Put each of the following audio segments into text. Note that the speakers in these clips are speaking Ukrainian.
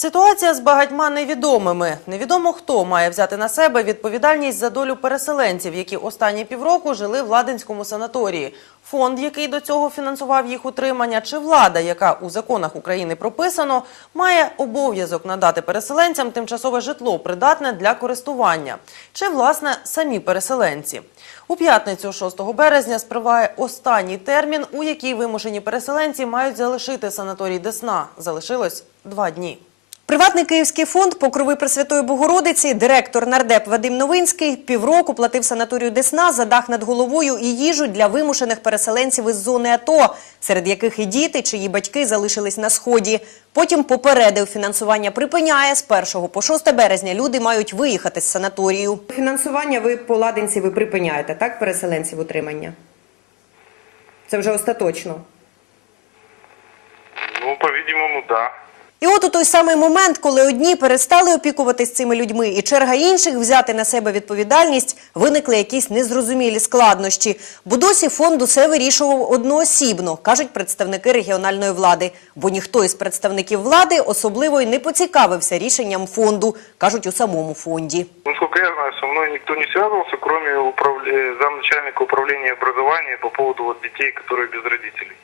Ситуація з багатьма невідомими. Невідомо хто має взяти на себе відповідальність за долю переселенців, які останні півроку жили в Ладинському санаторії. Фонд, який до цього фінансував їх утримання, чи влада, яка у законах України прописано, має обов'язок надати переселенцям тимчасове житло, придатне для користування, чи власне самі переселенці. У п'ятницю, 6 березня, сприває останній термін, у який вимушені переселенці мають залишити санаторій Десна. Залишилось два дні. Приватний київський фонд Покрови Пресвятої Богородиці, директор нардеп Вадим Новинський півроку платив санаторію Десна за дах над головою і їжу для вимушених переселенців із зони АТО, серед яких і діти, чиї батьки залишились на сході. Потім попередив, фінансування припиняє з 1 по 6 березня. Люди мають виїхати з санаторію. Фінансування ви по ладинці ви припиняєте, так переселенців утримання? Це вже остаточно. Ну, по-видимому, да. І от у той самий момент, коли одні перестали опікуватись цими людьми, і черга інших взяти на себе відповідальність, виникли якісь незрозумілі складнощі. Бо досі фонд усе вирішував одноосібно, кажуть представники регіональної влади. Бо ніхто із представників влади особливо й не поцікавився рішенням фонду, кажуть у самому фонді. Насколько я знаю, со мной никто не связывался, кроме управле- замначальника управления образования по поводу вот детей, которые без родителей.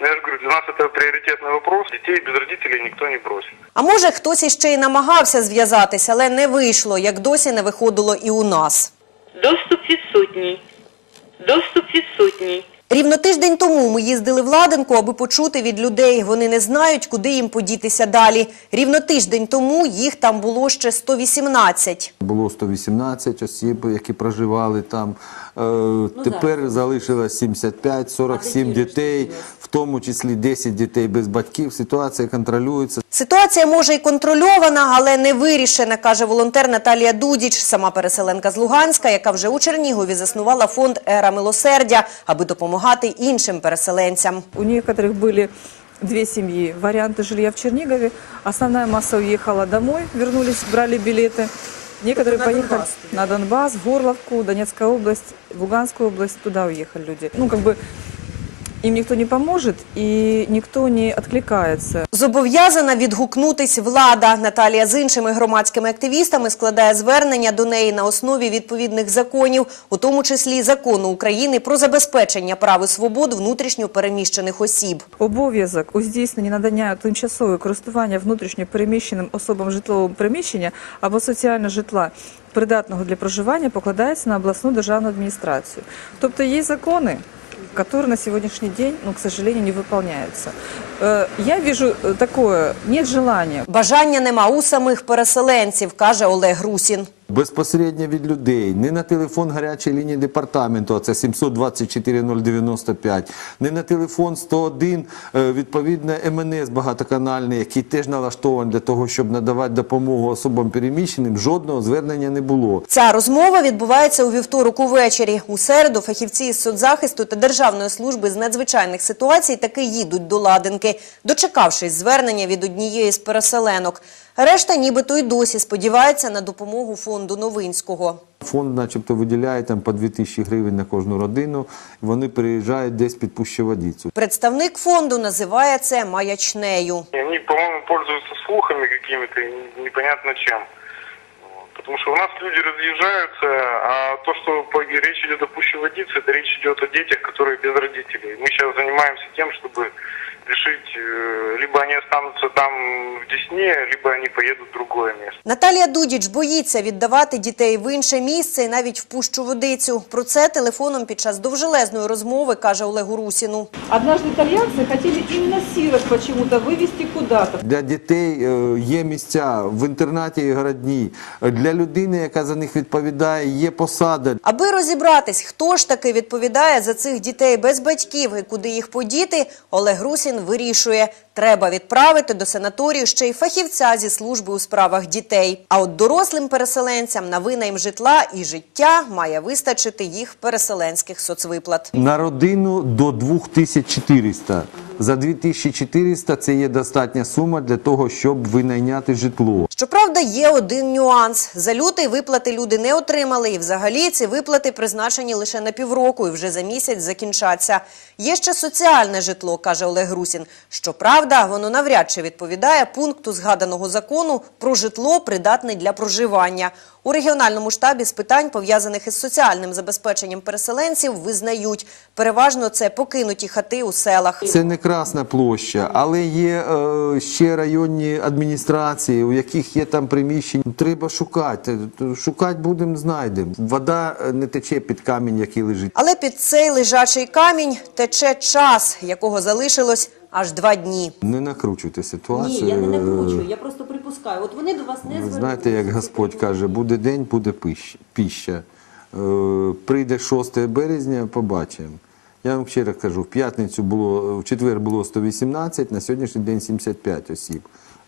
Но я же говорю, для нас это приоритетный вопрос. Детей без родителей никто не бросит. А може, хтось іще й намагався зв'язатися, але не вийшло, як досі не виходило і у нас. Доступ відсутній. Доступ відсутній. Рівно тиждень тому ми їздили в Ладенку, аби почути від людей. Вони не знають, куди їм подітися далі. Рівно тиждень тому їх там було ще 118. Було 118 осіб, які проживали там. Е, Тепер залишилось 75, 47 дітей, в тому числі 10 дітей без батьків. Ситуація контролюється. Ситуація може і контрольована, але не вирішена, каже волонтер Наталія Дудіч, сама переселенка з Луганська, яка вже у Чернігові заснувала фонд «Ера милосердя», аби допомагати іншим переселенцям. У некоторых были две семьи, варианты жилья в Чернигове. Основная масса уехала домой, вернулись, брали билеты. Некоторые поехали на Донбасс, в Горловку, Донецкая область, в Луганскую область, туда уехали люди. Ну, как бы им никто не поможет и никто не откликается. Зобов'язана відгукнутись влада. Наталія з іншими громадськими активістами складає звернення до неї на основі відповідних законів, у тому числі закону України про забезпечення прав і свобод внутрішньо переміщених осіб. Обов'язок у здійсненні надання тимчасового користування внутрішньо переміщеним особам житлового приміщення або соціального житла, придатного для проживання, покладається на обласну державну адміністрацію. Тобто є закони, которые на сегодняшний день, ну, к сожалению, не выполняются. Э, Я вижу э, такое, нет желания Бажання нема у самих переселенців, каже Олег Русін. Безпосередньо від людей, не на телефон гарячої лінії департаменту, а це 724 095, не на телефон 101, е, відповідно МНС багатоканальний, який теж налаштований для того, щоб надавати допомогу особам переміщеним, жодного звернення не було. Ця розмова відбувається у вівторок увечері. У середу фахівці із соцзахисту та Державної служби з надзвичайних ситуацій таки їдуть до Ладинки, дочекавшись звернення від однієї з переселенок. Решта нібито й досі сподівається на допомогу фонду Новинського. Фонд, начебто, виділяє там по 2 тисячі гривень на кожну родину. Вони приїжджають десь під Пущеводіцю. Представник фонду називає це маячнею. Вони, по-моєму, пользуються слухами якими-то непонятно чем. Вот. Потому что у нас люди разъезжаются, а то, что по- речь идет о пущеводице, это речь идет о детях, которые без родителей. Мы сейчас занимаемся тем, чтобы решить, э, либо они останутся там в Десне, либо они поедут в другое место. Наталія Дудіч боїться віддавати дітей в інше місце і навіть в пущу водицю. Про це телефоном під час довжелезної розмови каже Олегу Русіну. Однажды итальянцы хотели именно сирот почему-то вывести куда-то. Для дітей е, є місця в інтернаті і городні. Для людини, яка за них відповідає, є посада. Аби розібратись, хто ж таки відповідає за цих дітей без батьків і куди їх подіти, Олег Русін вирішує, треба відправити до санаторію ще й фахівця зі служби у справах дітей. А от дорослим переселенцям на винайм житла і життя має вистачити їх переселенських соцвиплат. На родину до 2400. За 2400 це є достатня сума для того, щоб винайняти житло. Щоправда, є один нюанс. За лютий виплати люди не отримали, і взагалі ці виплати призначені лише на півроку і вже за місяць закінчаться. Є ще соціальне житло, каже Олег Русін. Щоправда, Щоправда, воно навряд чи відповідає пункту згаданого закону про житло, придатне для проживання. У регіональному штабі з питань, пов'язаних із соціальним забезпеченням переселенців, визнають, переважно це покинуті хати у селах. Це не Красна площа, але є е, ще районні адміністрації, у яких є там приміщення. Треба шукати. Шукати будемо, знайдемо. Вода е, не тече під камінь, який лежить. Але під цей лежачий камінь тече час, якого залишилось аж два дні. Не накручуйте ситуацію. Ні, я не накручую, я просто припускаю. От вони до вас не звернулися. знаєте, як Господь каже, буде день, буде піща. Е, Прийде 6 березня, побачимо. Я вам ще раз кажу, в п'ятницю було, в четвер було 118, на сьогоднішній день 75 осіб.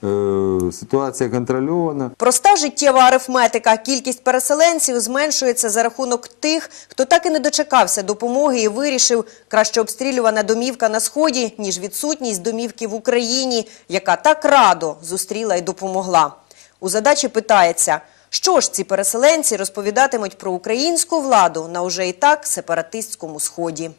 Е, Ситуація контрольована. Проста життєва арифметика. Кількість переселенців зменшується за рахунок тих, хто так і не дочекався допомоги і вирішив краще обстрілювана домівка на сході, ніж відсутність домівки в Україні, яка так радо зустріла і допомогла. У задачі питається, що ж ці переселенці розповідатимуть про українську владу на уже і так сепаратистському сході.